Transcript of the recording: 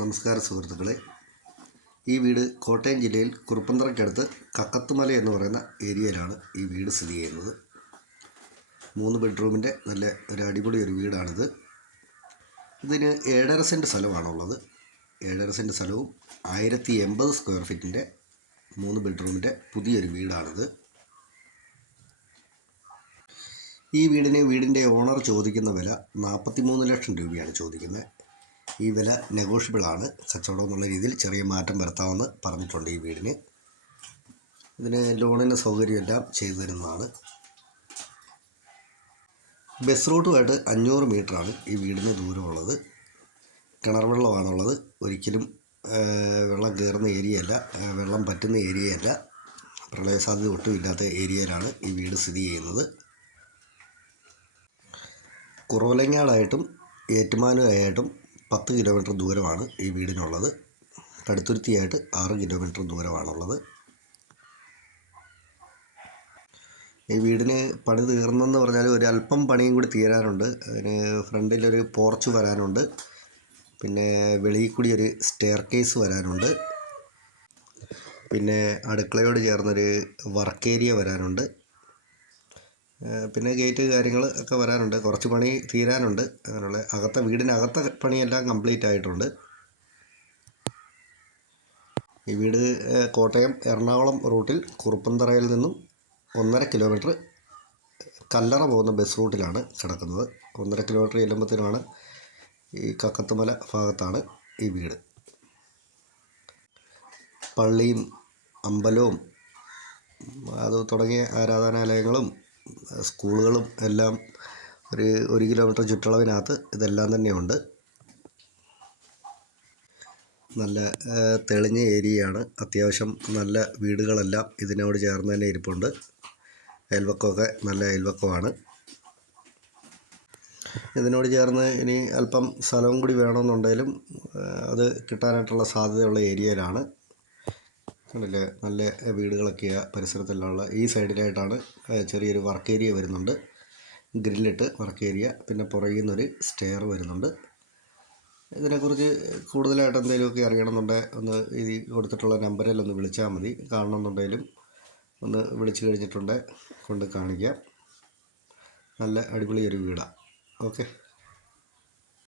നമസ്കാരം സുഹൃത്തുക്കളെ. ഈ വീട് കോട്ടയം ജില്ലയിൽ കുറുപ്പന്തറയ്ക്കടുത്ത് കക്കത്തുമല എന്ന് പറയുന്ന ഏരിയയിലാണ് ഈ വീട് സ്ഥിതി ചെയ്യുന്നത്. 3 ബെഡ്റൂമിൻ്റെ നല്ല ഒരു അടിപൊളി ഒരു വീടാണിത്. ഇതിന് 7.5 സെൻറ്റ് സ്ഥലമാണുള്ളത്. 7.5 സെൻറ്റ് സ്ഥലവും 1080 സ്ക്വയർ ഫീറ്റിൻ്റെ 3 ബെഡ്റൂമിൻ്റെ പുതിയൊരു വീടാണിത്. ഈ വീടിൻ്റെ ഓണർ ചോദിക്കുന്ന വില 43 ലക്ഷം രൂപയാണ് ചോദിക്കുന്നത്. ഈ വില നെഗോഷ്യബിളാണ്. കച്ചവടം എന്നുള്ള രീതിയിൽ ചെറിയ മാറ്റം വരുത്താമെന്ന് പറഞ്ഞിട്ടുണ്ട്. ഈ വീടിന് ഇതിന് ലോണിന് സൗകര്യമെല്ലാം ചെയ്തു തരുന്നതാണ്. ബസ് റൂട്ടുമായിട്ട് 500 മീറ്ററാണ് ഈ വീടിന് ദൂരമുള്ളത്. കിണർ വെള്ളമാണുള്ളത്. ഒരിക്കലും വെള്ളം കയറുന്ന ഏരിയയല്ല, വെള്ളം പറ്റുന്ന ഏരിയയല്ല. പ്രളയസാധ്യത ഒട്ടുമില്ലാത്ത ഏരിയയിലാണ് ഈ വീട് സ്ഥിതി ചെയ്യുന്നത്. കുറവലങ്ങാടായിട്ടും ഏറ്റുമാനൂരായിട്ടും 10 കിലോമീറ്റർ ദൂരമാണ് ഈ വീടിനുള്ളത്. കടുത്തുരുത്തിയായിട്ട് 6 കിലോമീറ്റർ ദൂരമാണുള്ളത്. ഈ വീടിന് പണി തീർന്നെന്ന് പറഞ്ഞാൽ ഒരു അല്പം പണിയും കൂടി തീരാനുണ്ട്. അതിന് ഫ്രണ്ടിലൊരു പോർച്ച് വരാനുണ്ട്. പിന്നെ വെളിയിൽ കൂടി ഒരു സ്റ്റെയർ കേസ് വരാനുണ്ട്. പിന്നെ അടുക്കളയോട് ചേർന്നൊരു വർക്ക് ഏരിയ വരാനുണ്ട്. പിന്നെ ഗേറ്റ് കാര്യങ്ങൾ ഒക്കെ വരാനുണ്ട്. കുറച്ച് പണി തീരാനുണ്ട്. അങ്ങനെയുള്ള വീടിനകത്തെ പണിയെല്ലാം കംപ്ലീറ്റ് ആയിട്ടുണ്ട്. ഈ വീട് കോട്ടയം എറണാകുളം റൂട്ടിൽ കുറുപ്പന്തറയിൽ നിന്നും 1.5 കിലോമീറ്റർ കല്ലറ പോകുന്ന ബസ് റൂട്ടിലാണ് കിടക്കുന്നത്. 1.5 കിലോമീറ്റർ ചെല്ലുമ്പോഴത്തേനാണ് ഈ കക്കത്തുമല ഭാഗത്താണ് ഈ വീട്. പള്ളിയും അമ്പലവും അത് തുടങ്ങിയ ആരാധനാലയങ്ങളും സ്കൂളുകളും എല്ലാം ഒരു 1 കിലോമീറ്റർ ചുറ്റളവിനകത്ത് ഇതെല്ലാം തന്നെയുണ്ട്. നല്ല തെളിഞ്ഞ ഏരിയയാണ്. അത്യാവശ്യം നല്ല വീടുകളെല്ലാം ഇതിനോട് ചേർന്ന് തന്നെ ഇരിപ്പുണ്ട്. അയൽവക്കമൊക്കെ നല്ല അയൽവക്കമാണ്. ഇതിനോട് ചേർന്ന് ഇനി അല്പം സ്ഥലവും കൂടി വേണമെന്നുണ്ടെങ്കിലും അത് കിട്ടാനായിട്ടുള്ള സാധ്യതയുള്ള ഏരിയയിലാണ്. കണ്ടില്ലേ, നല്ല വീടുകളൊക്കെയാണ് പരിസരത്തെല്ലാം. ഈ സൈഡിലായിട്ടാണ് ചെറിയൊരു വർക്ക് ഏരിയ വരുന്നുണ്ട്. ഗ്രില്ലിട്ട് വർക്ക് ഏരിയ. പിന്നെ പുറകിൽ നിന്നൊരു സ്റ്റെയർ വരുന്നുണ്ട്. ഇതിനെക്കുറിച്ച് കൂടുതലായിട്ട് എന്തെങ്കിലുമൊക്കെ അറിയണമെന്നുണ്ടെങ്കിൽ ഒന്ന് ഈ കൊടുത്തിട്ടുള്ള നമ്പറിൽ ഒന്ന് വിളിച്ചാൽ മതി. കാണണമെന്നുണ്ടെങ്കിലും ഒന്ന് വിളിച്ചു കഴിഞ്ഞിട്ടുണ്ടെങ്കിൽ കൊണ്ട് കാണിക്കാം. നല്ല അടിപൊളി ഒരു വീടാണ്. ഓക്കെ.